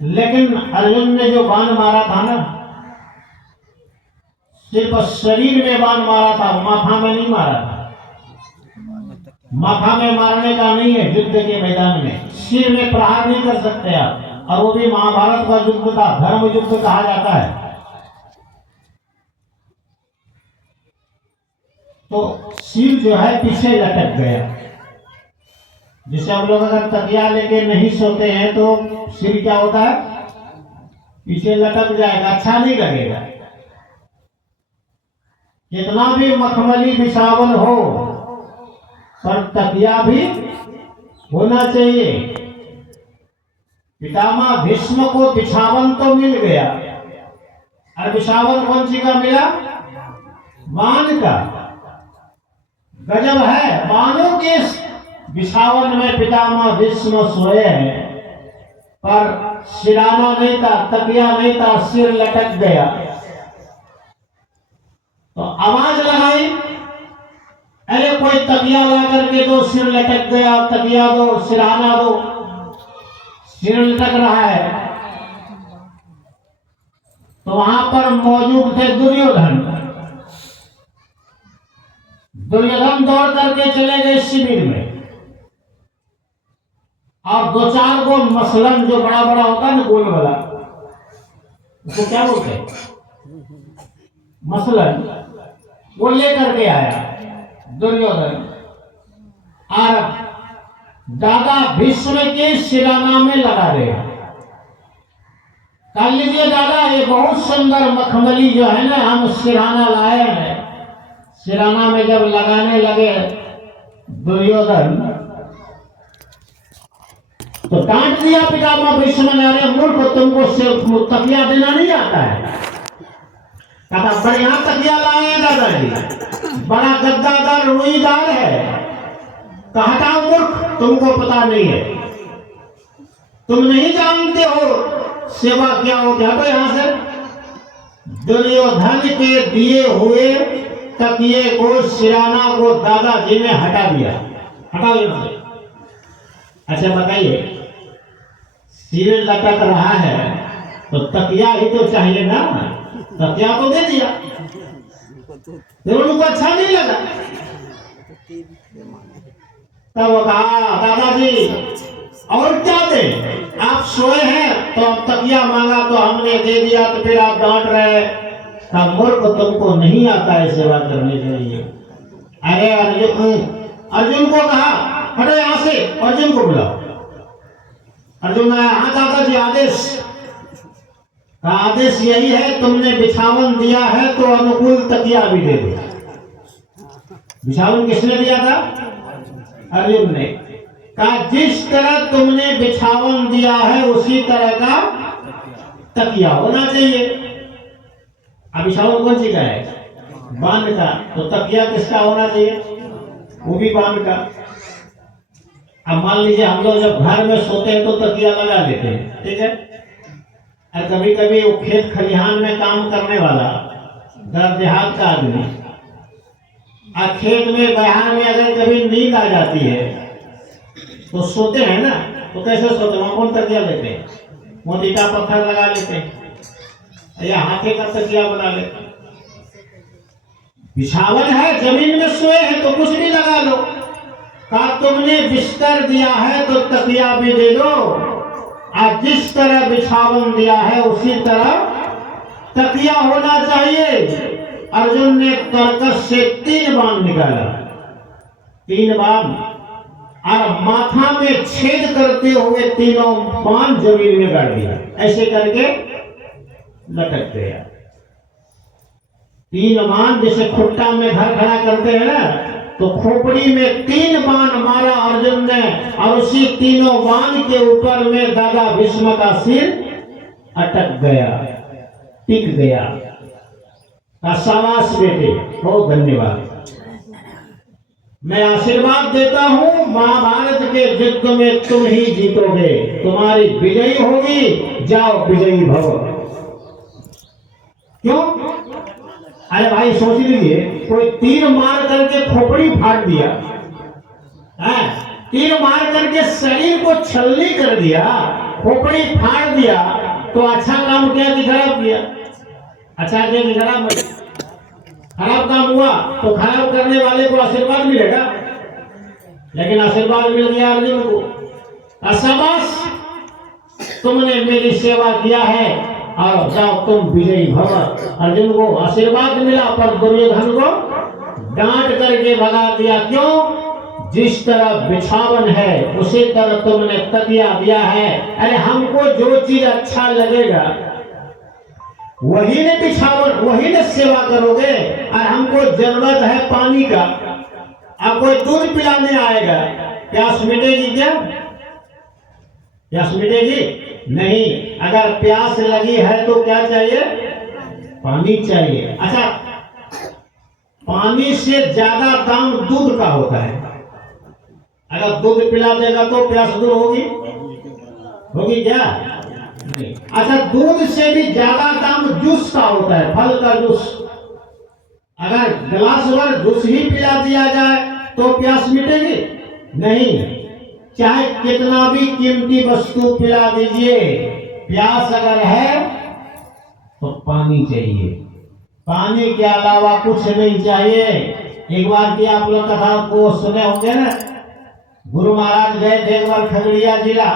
लेकिन अर्जुन ने जो बाण मारा था ना, सिर्फ शरीर में बाण मारा था, माथा में नहीं मारा था। माथा में मारने का नहीं है युद्ध के मैदान में, सिर में प्रहार नहीं कर सकते आप। और वो भी महाभारत का युद्ध था, धर्म युद्ध कहा जाता है। तो सिर जो है पीछे लटक गया। जैसे हम लोग अगर तकिया लेके नहीं सोते हैं तो सिर क्या होता है, पीछे लटक जाएगा, अच्छा नहीं लगेगा। कितना भी मखमली बिछावन हो पर तकिया भी होना चाहिए। पितामह भीष्म को बिछावन तो मिल गया, और बिछावन कौन सी का मिला, बाण का। गजब है, बाणों के बिछावन में पितामह भीष्म सोए हैं, पर सिराना नहीं था, तकिया नहीं था, सिर लटक गया। तो आवाज लगाई, अरे कोई तकिया ला करके दो, सिर लटक गया, तकिया दो, सिराना दो, सिर लटक रहा है। तो वहां पर मौजूद थे दुर्योधन। दुर्योधन दौड़ करके चले गए शिविर में, और दो चार को मसलन जो बड़ा बड़ा होता है ना, गोल वाला, उसको क्या बोलते हैं, मसलन, वो लेकर के आया दुर्योधन, और दादा भीष्म के सिराना में लगा दिया। कह लीजिए दादा, ये बहुत सुंदर मखमली जो है ना, हम सिराना लाए हैं। सिराना में जब लगाने लगे दुर्योधन, तो डांट दिया पितामह भीष्म ने, अरे मूर्ख, तुमको सिर्फ तकिया देना नहीं आता है। कहा बढ़िया तकिया लाए हैं दादाजी, बड़ा गद्दादार रुईदार है। कहता मूर्ख, तुमको पता नहीं है, तुम नहीं जानते हो सेवा क्या होती है। तो यहां से दुर्योधन के दिए हुए तकिए को, सिराना को दादाजी ने हटा दिया। हटा दिया। अच्छा बताइए, सिर लटक रहा है तो तकिया ही तो चाहिए ना, तकिया तो दे दिया, फिर उनको अच्छा नहीं लगा। तब वो कहा, दादाजी और क्या दे, आप सोए हैं तो अब तकिया मांगा तो हमने दे दिया, तो फिर आप डांट रहे। मूर्ख, तुमको नहीं आता है सेवा करने के लिए। अरे अर्जुन को कहा, हटो यहां से, अर्जुन को बुलाओ। अर्जुन आया, हाँ दादाजी आदेश। का आदेश यही है, तुमने बिछावन दिया है तो अनुकूल तकिया भी दे दो। बिछावन किसने दिया था, अर्जुन ने। कहा जिस तरह तुमने बिछावन दिया है उसी तरह का तकिया होना चाहिए। अब बिछावन कौन सी का है, बाण का, तो तकिया किसका होना चाहिए, वो भी बाण का। अब मान लीजिए हम लोग जब घर में सोते हैं तो तकिया लगा लेते हैं, ठीक है। और कभी कभी वो खेत खलिहान में काम करने वाला घर देहात का आदमी, और खेत में बहार में अगर कभी नींद आ जाती है तो सोते हैं ना, तो कैसे सोते हैं, कौन तकिया लेते हैं, वो ईटा पत्थर लगा लेते हैं या हाथे का तकिया बना लेते। बिछावन है, जमीन में सोए हैं तो कुछ भी लगा लो। कहा तुमने बिस्तर दिया है तो तकिया भी दे दो, और जिस तरह बिछावन दिया है उसी तरह तकिया होना चाहिए। अर्जुन ने कर्कश से 3 बाण निकाला, 3 बाण, और माथा में छेद करते हुए तीनों बाण जमीन में गाड़ दिया। ऐसे करके लटक गया। 3 बाण जैसे खुट्टा में घर खड़ा करते हैं ना, तो खोपड़ी में 3 बाण मारा अर्जुन ने, और उसी तीनों बाण के ऊपर में दादा भीष्म का सिर अटक गया, टिक गया। शाबाश बेटे, बहुत धन्यवाद। मैं आशीर्वाद देता हूं, महाभारत के युद्ध में तुम ही जीतोगे, तुम्हारी विजयी होगी, जाओ विजयी भव। क्यों? अरे भाई सोच लीजिए, कोई तीर मार करके खोपड़ी फाड़ दिया, तीर मार करके शरीर को छलनी कर दिया, खोपड़ी फाड़ दिया तो अच्छा काम किया कि खराब किया? अच्छा किया कि खराब? खराब काम हुआ तो खराब करने वाले को आशीर्वाद मिलेगा, लेकिन आशीर्वाद मिल गया अर्जुन को, शाबाश तुमने मेरी सेवा किया है और जाओ तुम विजयी भव। अर्जुन को आशीर्वाद मिला पर दुर्योधन को डांट करके भगा दिया। क्यों? जिस तरह बिछावन है उसी तरह तुमने तकिया दिया है। अरे हमको जो चीज अच्छा लगेगा वही ने बिछावन, वही ने सेवा करोगे। और हमको जरूरत है पानी का, अब कोई दूध पिलाने आएगा, प्यास मिटेगी क्या? प्यास मिटेगी नहीं। अगर प्यास लगी है तो क्या चाहिए? पानी चाहिए। अच्छा, पानी से ज्यादा दाम दूध का होता है। अगर दूध पिला देगा तो प्यास दूर होगी? होगी क्या? नहीं। अच्छा, दूध से भी ज्यादा दाम जूस का होता है, फल का जूस। अगर गिलास भर जूस ही पिला दिया जाए तो प्यास मिटेगी नहीं। चाहे कितना भी कीमती वस्तु पिला दीजिए, प्यास अगर है तो पानी चाहिए। पानी के अलावा कुछ नहीं चाहिए। एक बार की आप लोग कथा को सुने होंगे ना, गुरु महाराज गए थे एक बार खगड़िया जिला।